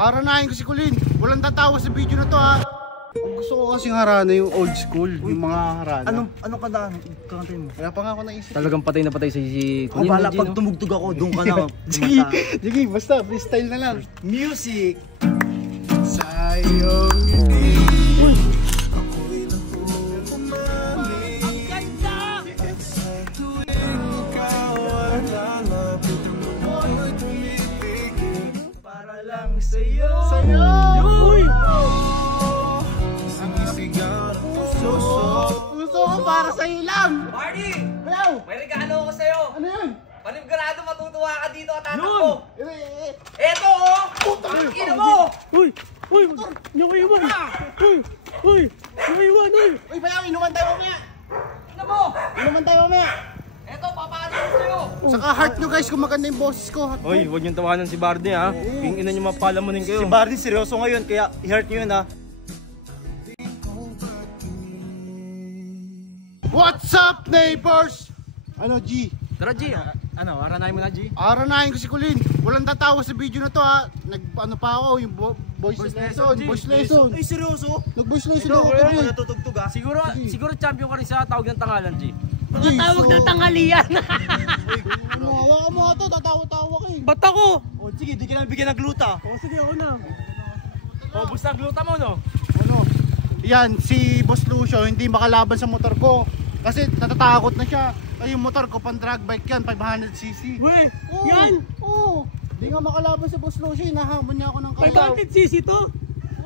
Aranahin ko si Colin. Walang tatawa sa video na to ha. Ang gusto ko kasing harana yung old school, yung mga harana. Anong kantahin mo? Wala pa nga ako naisip. Talagang patay na patay si Colin. Bala, pag tumugtog ako, doon ka na. Sige, basta freestyle na lang. Music! Sayong ngiti. Ako'y nagpumamali. Ang ganda! Tuwing ikaw ay lalapit mo'y tumitigil para lang sa'yo. Uy! Ang isigaw ng puso. Gusto ko para sa'yo lang! Marty! Bayaw! May regalo ko sa'yo! Ano yun? Panigurado matutuwa ka dito at tatakbo! Eh, Eto oh! Ang ina mo! Uy! Uy! Yung iwan! Uy! Uy! Yung iwan! Uy! Uy, Bayaw, inuman tayo mamaya! Ina mo! Inuman tayo mamaya! Eto, papaano ko sa'yo! Saka heart nyo guys kung maganda yung boses ko. Uy! Huwag niyong tawanan si Barney ha! Yung ina niyo mapalamunin kayo. Si Barney seryoso ngayon, kaya i-heart nyo yun ha. What's up, neighbors? Ano, G? Tara G! Ano? Aranahin mo na G? Aranahin ko si Colin. Walang tatawa sa video na to ha. Ano pa ako, yung voice lesson. Voice lesson. Ay, seryoso? Nag-voice lesson ako. Colin. Natutugtog ha? Siguro champion ka rin sa tawag ng tangalan G. Tawag na Tangalian! Ano, hawa ka mo ito. Tatawa-tawa ka eh. Ba't ako? O sige, di ka na bigyan ng gluta. O sige ako na. O basta gluta mo no? Ano? Yan, si Boss Lucio hindi makalaban sa motor ko. Kasi natatakot na siya. Ay, yung motor ko, pang drag bike yan, 500cc. Uy! Oo, Yan! Oo! Hindi nga makalaban sa Boss Lucio, hinahamon niya ako ng kayo. 500cc to?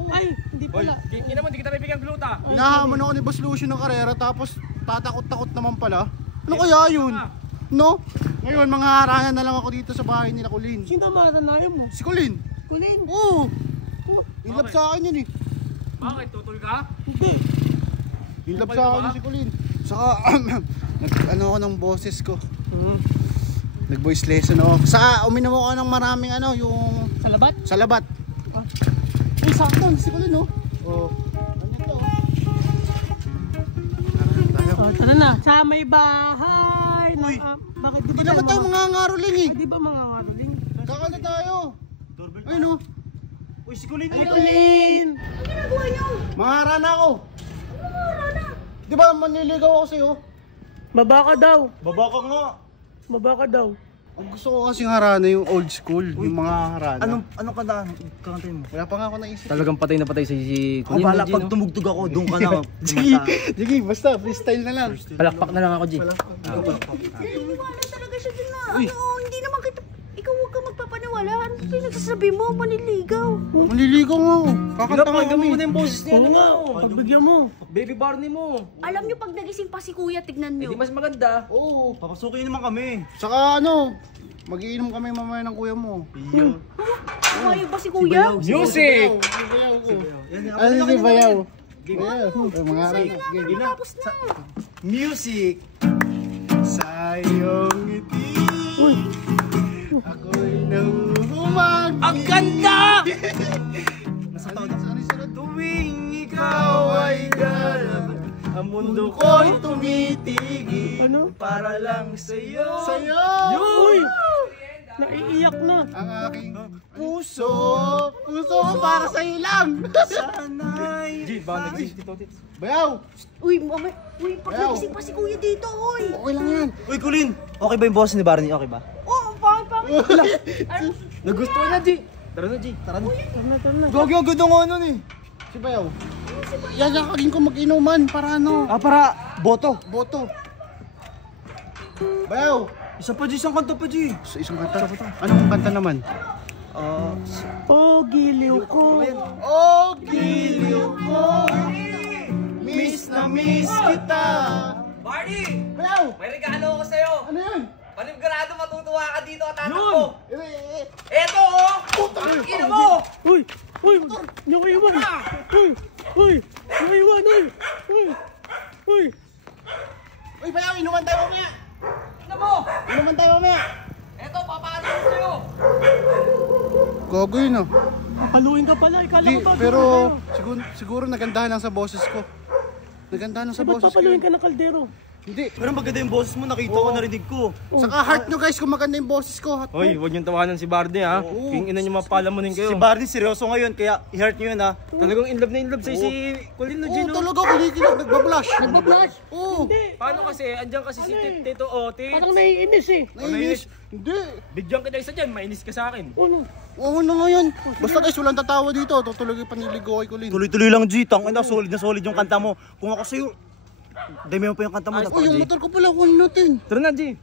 Ay, hindi pala. Kina mo, hindi kita bibigyan gluta. Hinahamon ako ni Boss Lucio ng karera, tapos tatakot-takot naman pala. Ano kaya yun? No? Ngayon, mga haranan na lang ako dito sa bahay nila Colin. Sino maranayan mo? Si Colin? Colin? Oo! In love sa akin yun eh. Bakit? Tutol ka? Hindi. In love sa akin si Colin. Saka, ano ako ng boses ko. Nag-voice lesson ako. Saka, uminom ako ng maraming ano, yung... Salabat? Salabat. Uy, sakto, si Colin no? Oo. Ano to? Tara na. Sa may bahay. Uy. Bakit? Hindi naman tayo mga ngaroling eh. Di ba mga ngaroling? Kakala tayo. Doorbell Ayun no? Uy, si Colin. Ay, Colin! Mga harana ako. Di ba manliligaw ako sa'yo? Baba ka daw. Baba ka nga. Baba ka daw. Ang gusto ko kasing harana yung old school, yung mga harana. Anong kantahin mo? Wala pa nga ako naisip. Talagang patay na patay si Colin. Bala, pag tumugtog ako, doon ka na. Sige, basta freestyle na lang. Palakpak na lang ako, G. Wala talaga siya din na. Hindi naman kita. Ikaw huwag ka magpapaniwala. Ano pinagsasabi mo? Maniligaw. Manliligaw nga ako. Kakanta nga kami. yung boses niya. Oo nga. Pagbigyan mo. Baby Barney mo. Alam niyo pag nagising pa si kuya, tignan niyo. Hindi mas maganda. Oo. Papasukin naman kami. Saka ano, magiinom kami mamaya ng kuya mo. Kumayo ba si kuya? Music! Ano si Bayaw? Bayaw. Mga harana. Tapos na. Music! Sayong ngiti. Ako'y nahuhumag. Ang ganda! Tuwing ikaw ay galap, ang mundo ko'y tumitigil. Ano? Para lang sa'yo. Sa'yo! Uy! Naiiyak na. Ang aking puso. Puso ko para sa'yo lang. Sana'y G, ba nag-G dito? Bayaw! Uy, pag nagising pa si kuya dito, oy. Okay lang yan. Uy, Colin! Okay ba yung boss ni Barney? Okay ba? Oh, pangit. Nagustuhan na, G. Tara na, G. Tara na. Tara na. Gagi ang ganda nga nun eh. Si Bayaw. Yayakagin ko mag-inuman para ano. Para boto. Boto. Bayaw! Isa pa G, isang kanta pa G. Sa isang kanta. Anong kanta naman? Oh, giliw ko. Oh, giliw ko. Miss na miss kita. Marty! Bayaw! May regalo ko sa'yo! Ano yun? Panigurado matutuwa ka dito at tatakbo! Eh, Eto oh! Ang ina mo! Uy! Uy! Yung iwan! Uy! Uy! Yung iwan! Uy! Uy! Uy! Uy, Bayaw, inuman tayo mamaya. Ina mo! Inuman tayo mamaya. Eto, papaano ko sa'yo! Gago yun ah. Paluin ka pala. Ikala Di, ko ba? pero siguro nagandahan lang sa boses ko. Nagandahan lang sa Ba't boses ko. papaluin ka ng kaldero? Hindi. Pero maganda yung boses mo, nakita ko, narinig ko. Saka heart nyo guys kung maganda yung boses ko. Heart Hoy, mo. huwag niyong tawanan si Barney ha. King ina niyo mapalamunin kayo. Si Barney seryoso ngayon, kaya i-heart nyo yun ha. Talagang in love sa'yo si Colin no, Oo, Gino. talaga kinikilig, nagbablush. Nagpa-flash. Oo. Paano kasi? Andiyan kasi si Tito Otis. Parang naiinis eh. Nainis. Hindi. Bigyan kita isa dyan, mainis ka sa akin. Ano? Oo na nga yan. Basta guys, walang tatawa dito. Tutulog yung paniligo kay Colin. Tuloy-tuloy lang, G. Tangina, solid na solid yung kanta mo. Kung ako sa'yo, dami mo pa yung kanta mo. Oh, yung motor ko pala, kunin natin. Tara na, G.